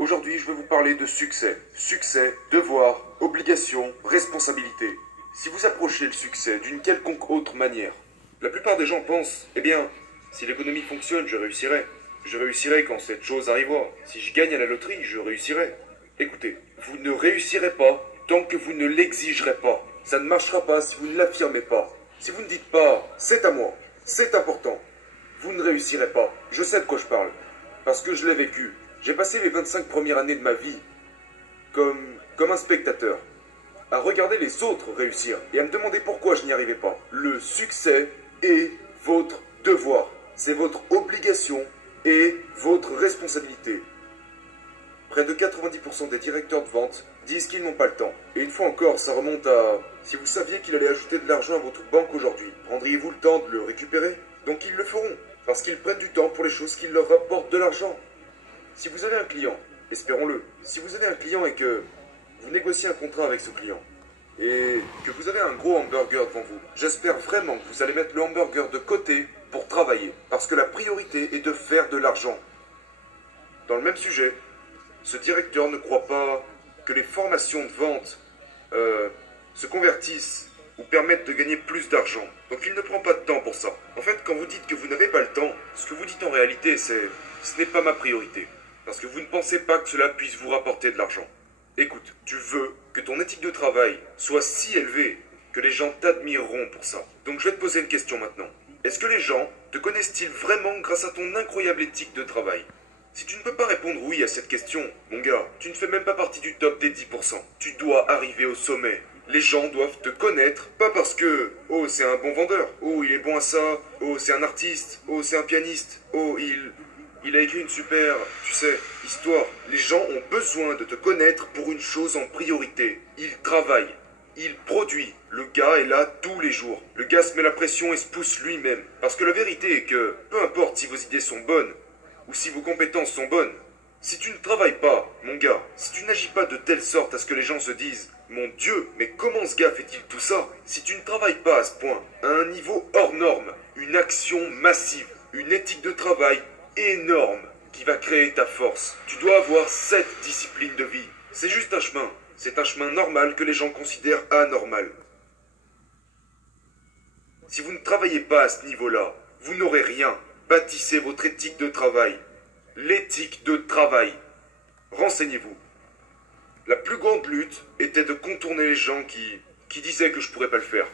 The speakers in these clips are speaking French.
Aujourd'hui, je vais vous parler de succès. Succès, devoir, obligation, responsabilité. Si vous approchez le succès d'une quelconque autre manière, la plupart des gens pensent, eh bien, si l'économie fonctionne, je réussirai. Je réussirai quand cette chose arrivera. Si je gagne à la loterie, je réussirai. Écoutez, vous ne réussirez pas tant que vous ne l'exigerez pas. Ça ne marchera pas si vous ne l'affirmez pas. Si vous ne dites pas, c'est à moi, c'est important, vous ne réussirez pas. Je sais de quoi je parle, parce que je l'ai vécu. J'ai passé les 25 premières années de ma vie comme un spectateur, à regarder les autres réussir et à me demander pourquoi je n'y arrivais pas. Le succès est votre devoir, c'est votre obligation et votre responsabilité. Près de 90% des directeurs de vente disent qu'ils n'ont pas le temps. Et une fois encore, ça remonte à... Si vous saviez qu'il allait ajouter de l'argent à votre banque aujourd'hui, prendriez-vous le temps de le récupérer? Donc ils le feront, parce qu'ils prennent du temps pour les choses qui leur rapportent de l'argent. Si vous avez un client, espérons-le, si vous avez un client et que vous négociez un contrat avec ce client, et que vous avez un gros hamburger devant vous, j'espère vraiment que vous allez mettre le hamburger de côté pour travailler, parce que la priorité est de faire de l'argent. Dans le même sujet, ce directeur ne croit pas que les formations de vente se convertissent ou permettent de gagner plus d'argent. Donc il ne prend pas de temps pour ça. En fait, quand vous dites que vous n'avez pas le temps, ce que vous dites en réalité, c'est « ce n'est pas ma priorité ». Parce que vous ne pensez pas que cela puisse vous rapporter de l'argent. Écoute, tu veux que ton éthique de travail soit si élevée que les gens t'admireront pour ça. Donc je vais te poser une question maintenant. Est-ce que les gens te connaissent-ils vraiment grâce à ton incroyable éthique de travail? Si tu ne peux pas répondre oui à cette question, mon gars, tu ne fais même pas partie du top des 10%. Tu dois arriver au sommet. Les gens doivent te connaître, pas parce que « Oh, c'est un bon vendeur. Oh, il est bon à ça. Oh, c'est un artiste. Oh, c'est un pianiste. Oh, il a écrit une super, tu sais, histoire. » Les gens ont besoin de te connaître pour une chose en priorité. Il travaille. Il produit. Le gars est là tous les jours. Le gars se met la pression et se pousse lui-même. Parce que la vérité est que, peu importe si vos idées sont bonnes, ou si vos compétences sont bonnes, si tu ne travailles pas, mon gars, si tu n'agis pas de telle sorte à ce que les gens se disent « Mon Dieu, mais comment ce gars fait-il tout ça ?» Si tu ne travailles pas à ce point, à un niveau hors norme, une action massive, une éthique de travail énorme qui va créer ta force, tu dois avoir cette discipline de vie. C'est juste un chemin. C'est un chemin normal que les gens considèrent anormal. Si vous ne travaillez pas à ce niveau-là, vous n'aurez rien. Bâtissez votre éthique de travail. L'éthique de travail. Renseignez-vous. La plus grande lutte était de contourner les gens qui disaient que je pourrais pas le faire.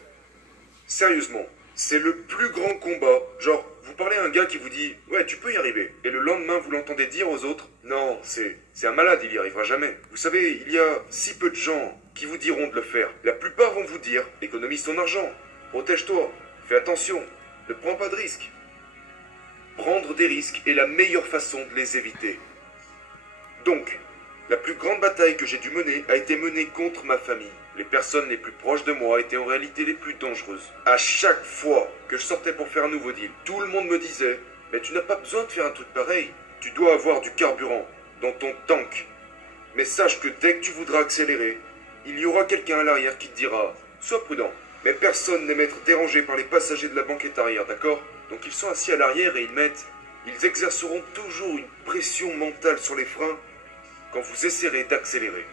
Sérieusement, c'est le plus grand combat. Genre, vous parlez à un gars qui vous dit « Ouais, tu peux y arriver ». Et le lendemain, vous l'entendez dire aux autres « Non, c'est un malade, il y arrivera jamais ». Vous savez, il y a si peu de gens qui vous diront de le faire. La plupart vont vous dire « Économise ton argent, protège-toi, fais attention, ne prends pas de risques ». Prendre des risques est la meilleure façon de les éviter. Donc, la plus grande bataille que j'ai dû mener a été menée contre ma famille. Les personnes les plus proches de moi étaient en réalité les plus dangereuses. À chaque fois que je sortais pour faire un nouveau deal, tout le monde me disait « Mais tu n'as pas besoin de faire un truc pareil. Tu dois avoir du carburant dans ton tank. Mais sache que dès que tu voudras accélérer, il y aura quelqu'un à l'arrière qui te dira « Sois prudent. » Mais personne n'aime être dérangé par les passagers de la banquette arrière, d'accord? Donc ils sont assis à l'arrière et ils exerceront toujours une pression mentale sur les freins quand vous essaierez d'accélérer.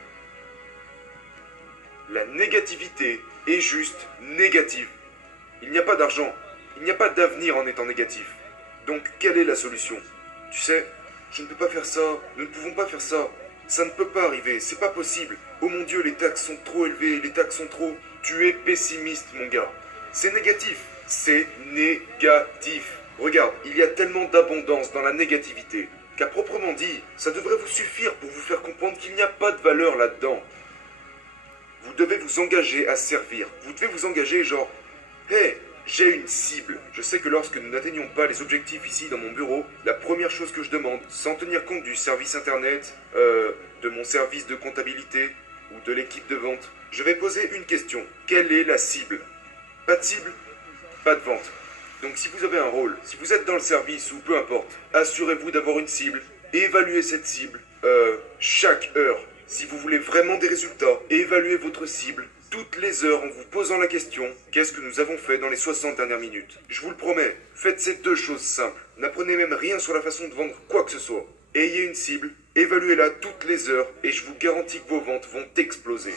La négativité est juste négative. Il n'y a pas d'argent, il n'y a pas d'avenir en étant négatif. Donc quelle est la solution? Tu sais, je ne peux pas faire ça, nous ne pouvons pas faire ça. Ça ne peut pas arriver, c'est pas possible. Oh mon Dieu, les taxes sont trop élevées, les taxes sont trop... Tu es pessimiste, mon gars. C'est négatif. C'est négatif. Regarde, il y a tellement d'abondance dans la négativité qu'à proprement dit, ça devrait vous suffire pour vous faire comprendre qu'il n'y a pas de valeur là-dedans. Vous devez vous engager à servir. Vous devez vous engager genre, hey, j'ai une cible. Je sais que lorsque nous n'atteignons pas les objectifs ici dans mon bureau, la première chose que je demande, sans tenir compte du service internet, de mon service de comptabilité ou de l'équipe de vente, je vais poser une question. Quelle est la cible? Pas de cible? Pas de vente. Donc si vous avez un rôle, si vous êtes dans le service ou peu importe, assurez-vous d'avoir une cible, évaluez cette cible chaque heure. Si vous voulez vraiment des résultats, évaluez votre cible toutes les heures en vous posant la question « Qu'est-ce que nous avons fait dans les 60 dernières minutes ?» Je vous le promets, faites ces deux choses simples. N'apprenez même rien sur la façon de vendre quoi que ce soit. Ayez une cible Évaluez-la toutes les heures et je vous garantis que vos ventes vont exploser.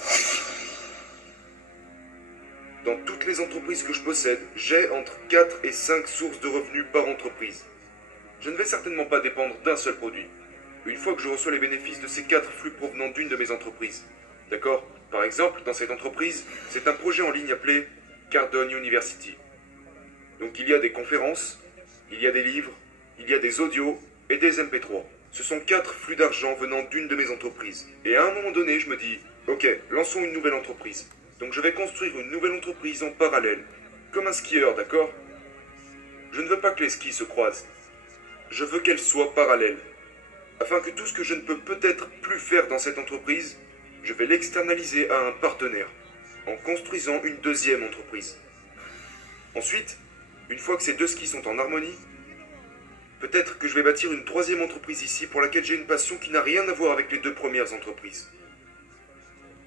Dans toutes les entreprises que je possède, j'ai entre 4 et 5 sources de revenus par entreprise. Je ne vais certainement pas dépendre d'un seul produit. Une fois que je reçois les bénéfices de ces 4 flux provenant d'une de mes entreprises. D'accord? Par exemple, dans cette entreprise, c'est un projet en ligne appelé Cardone University. Donc il y a des conférences, il y a des livres, il y a des audios et des MP3. Ce sont 4 flux d'argent venant d'une de mes entreprises. Et à un moment donné, je me dis, ok, lançons une nouvelle entreprise. Donc je vais construire une nouvelle entreprise en parallèle, comme un skieur, d'accord? Je ne veux pas que les skis se croisent. Je veux qu'elles soient parallèles. Afin que tout ce que je ne peux peut-être plus faire dans cette entreprise, je vais l'externaliser à un partenaire, en construisant une deuxième entreprise. Ensuite, une fois que ces 2 skis sont en harmonie, peut-être que je vais bâtir une 3e entreprise ici pour laquelle j'ai une passion qui n'a rien à voir avec les 2 premières entreprises.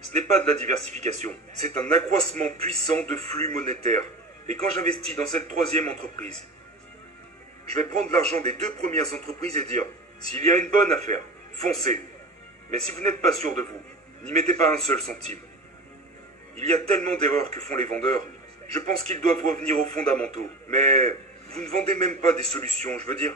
Ce n'est pas de la diversification, c'est un accroissement puissant de flux monétaires. Et quand j'investis dans cette 3e entreprise, je vais prendre l'argent des 2 premières entreprises et dire, s'il y a une bonne affaire, foncez. Mais si vous n'êtes pas sûr de vous, n'y mettez pas un seul centime. Il y a tellement d'erreurs que font les vendeurs, je pense qu'ils doivent revenir aux fondamentaux. Mais vous ne vendez même pas des solutions, je veux dire.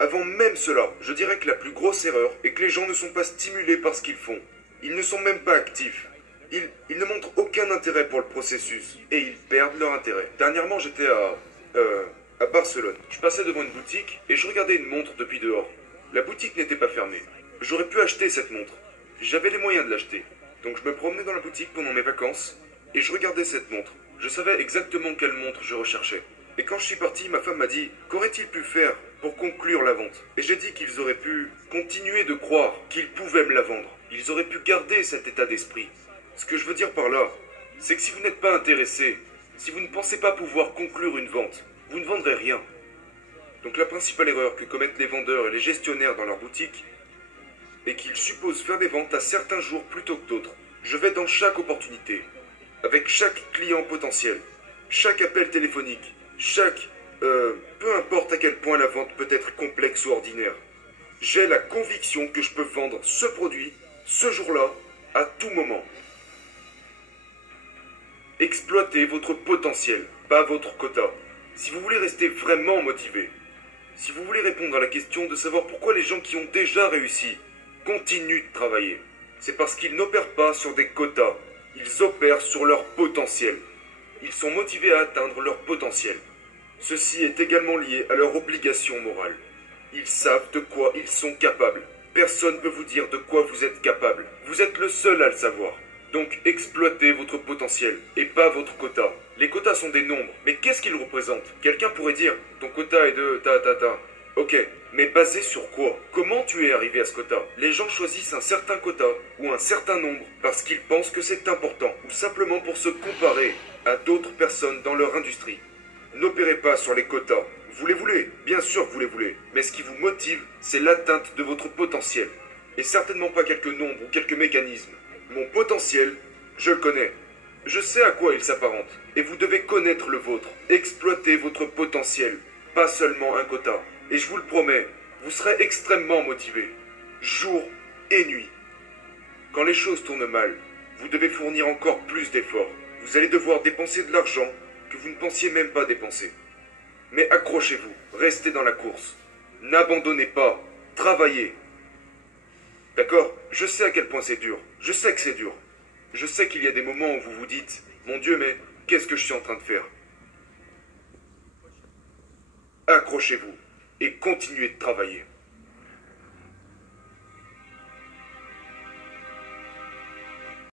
Avant même cela, je dirais que la plus grosse erreur est que les gens ne sont pas stimulés par ce qu'ils font. Ils ne sont même pas actifs. Ils ne montrent aucun intérêt pour le processus. Et ils perdent leur intérêt. Dernièrement, j'étais à Barcelone. Je passais devant une boutique et je regardais une montre depuis dehors. La boutique n'était pas fermée. J'aurais pu acheter cette montre. J'avais les moyens de l'acheter. Donc je me promenais dans la boutique pendant mes vacances et je regardais cette montre. Je savais exactement quelle montre je recherchais. Et quand je suis parti, ma femme m'a dit « Qu'aurait-il pu faire pour conclure la vente ?» Et j'ai dit qu'ils auraient pu continuer de croire qu'ils pouvaient me la vendre. Ils auraient pu garder cet état d'esprit. Ce que je veux dire par là, c'est que si vous n'êtes pas intéressé, si vous ne pensez pas pouvoir conclure une vente, vous ne vendrez rien. Donc la principale erreur que commettent les vendeurs et les gestionnaires dans leur boutique est qu'ils supposent faire des ventes à certains jours plutôt que d'autres. Je vais dans chaque opportunité, avec chaque client potentiel, chaque appel téléphonique, peu importe à quel point la vente peut être complexe ou ordinaire. J'ai la conviction que je peux vendre ce produit, ce jour-là, à tout moment. Exploitez votre potentiel, pas votre quota. Si vous voulez rester vraiment motivé, si vous voulez répondre à la question de savoir pourquoi les gens qui ont déjà réussi continuent de travailler, c'est parce qu'ils n'opèrent pas sur des quotas, ils opèrent sur leur potentiel. Ils sont motivés à atteindre leur potentiel. Ceci est également lié à leur obligation morale. Ils savent de quoi ils sont capables. Personne ne peut vous dire de quoi vous êtes capable. Vous êtes le seul à le savoir. Donc exploitez votre potentiel et pas votre quota. Les quotas sont des nombres, mais qu'est-ce qu'ils représentent? Quelqu'un pourrait dire, ton quota est de ta. Ok, mais basé sur quoi? Comment tu es arrivé à ce quota? Les gens choisissent un certain quota ou un certain nombre parce qu'ils pensent que c'est important ou simplement pour se comparer à d'autres personnes dans leur industrie. N'opérez pas sur les quotas. Vous les voulez, bien sûr que vous les voulez, mais ce qui vous motive, c'est l'atteinte de votre potentiel. Et certainement pas quelques nombres ou quelques mécanismes. Mon potentiel, je le connais. Je sais à quoi il s'apparente. Et vous devez connaître le vôtre. Exploitez votre potentiel, pas seulement un quota. Et je vous le promets, vous serez extrêmement motivé, jour et nuit. Quand les choses tournent mal, vous devez fournir encore plus d'efforts. Vous allez devoir dépenser de l'argent que vous ne pensiez même pas dépenser. Mais accrochez-vous, restez dans la course. N'abandonnez pas, travaillez. D'accord? Je sais à quel point c'est dur. Je sais que c'est dur. Je sais qu'il y a des moments où vous vous dites « Mon Dieu, mais qu'est-ce que je suis en train de faire ?» Accrochez-vous et continuez de travailler.